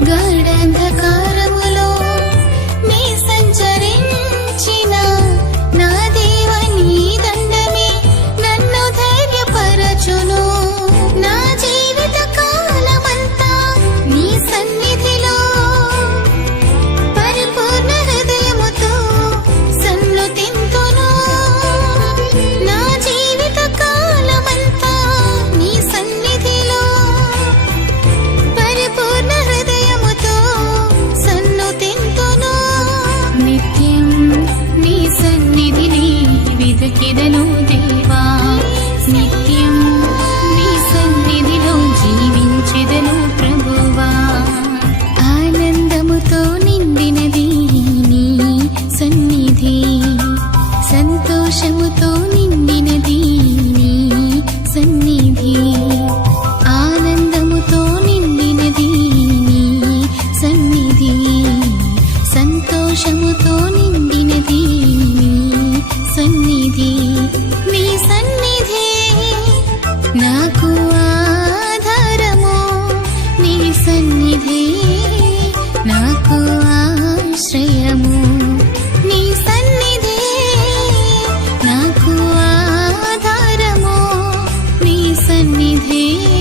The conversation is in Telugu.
歌。ప్రేమతో నిండినది నీ సన్నిధి. సంతోషముతో నిండినది నీ సన్నిధి. ఆనందముతో నిండినది నీ సన్నిధి. సంతోషముతో నిండినది నీ సన్నిధి. सन्निधे